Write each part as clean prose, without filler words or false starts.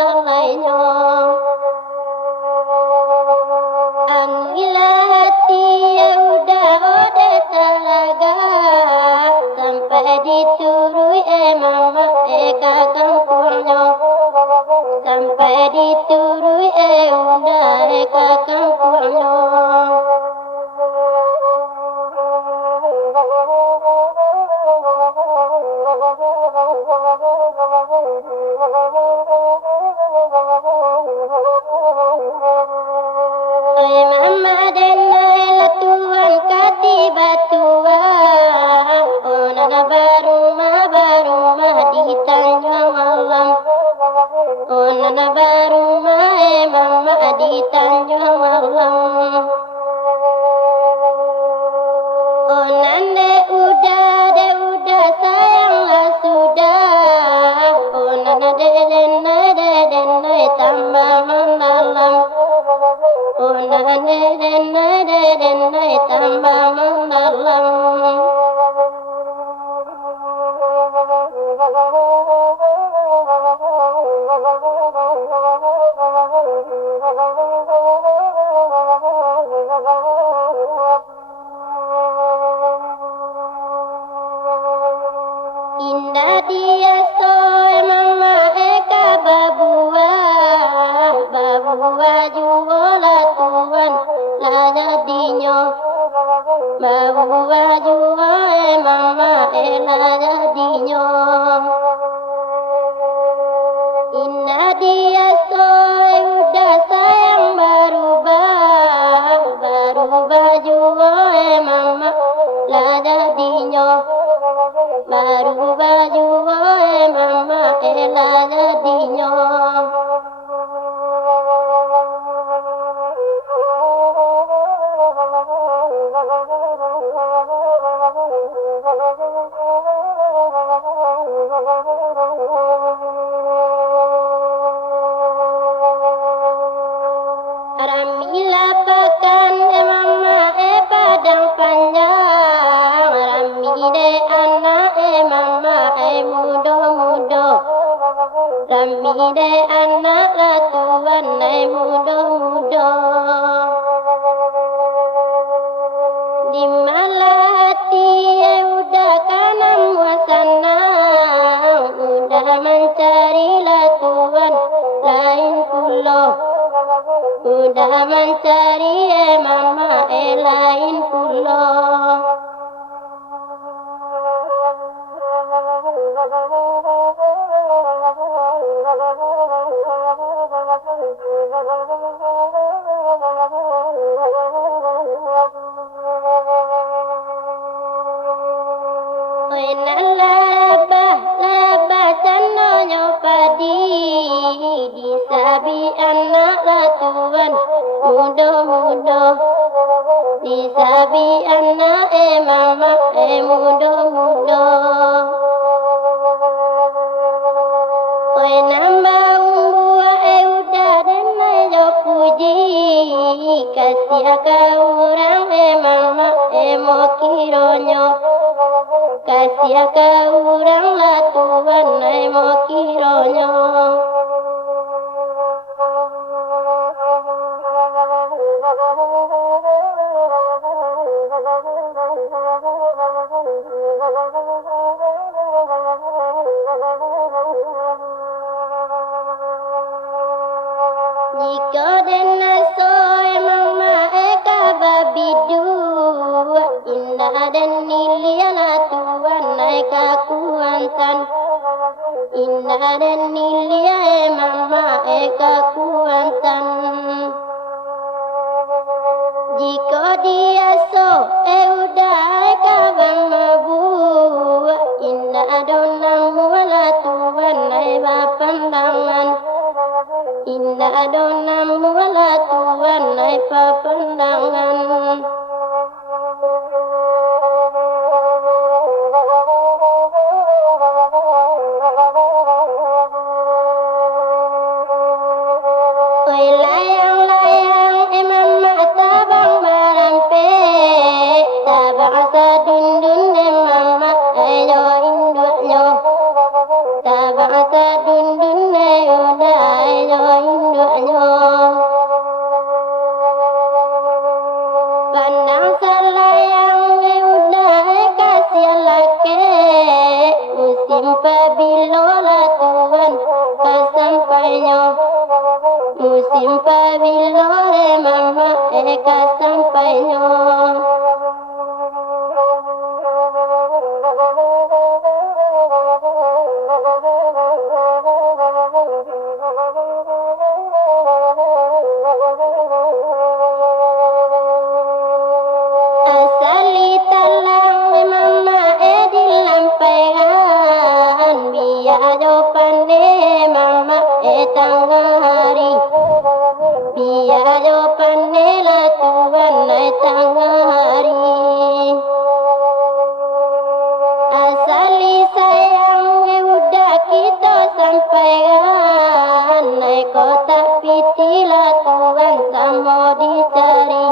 balainya. Angilah hati ya udah talaga, sampai diturui mama kakang purnya, sampai diturui udah kakang purnya. Mama denai Tuhan katiba tua, onana baru mah di Tanjung Alam, onana baru mama di Tanjung Alam. Onande udah sayanglah sudah, onana denai tambah mendalam. Denai tambah mendalam. Indah dia soe mama eka babua juola Tuhan lah jadinya, babua juo mama lah jadinya. Indah dia soe udah sayang berubah juo mama lah jadinya, berubah juo mama lah jadinya. Ramila pakan mama padang panjang, ramide anak mama muda, ramide anak latuan muda. Di malati udah kanam wasana, udah mencari latuan lain pulau, udah mencari mama lain pulau. Labah canonya padi, disabi anak latuan muda, disabi anak mama muda. Nambah umbua udah denai jo puji, kasih kau orang mama mo kironyo, kasih kau orang latuan mo kironyo. Jika dena soe mama eka babidu, indah dan niliana tuan eka kuantan, indah dan nilia mama eka kuantan. Jika dia so udah eka bang mabu, indah donang mula tuan eka pandangan, indah donang mula tuan eka pandangan. Tabang sa dundun na yunay simpa bilore mama eka sampainya. Asali talang mama edi lampaian biado pande mama etangari biado pande la tuan etangari. Asali sayang udah kita sampaikan naik kota pitila tuan sama dicari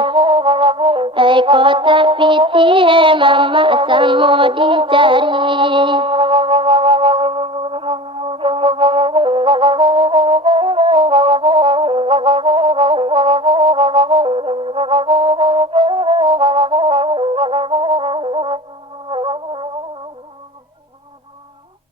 kota piti mama sama dicari.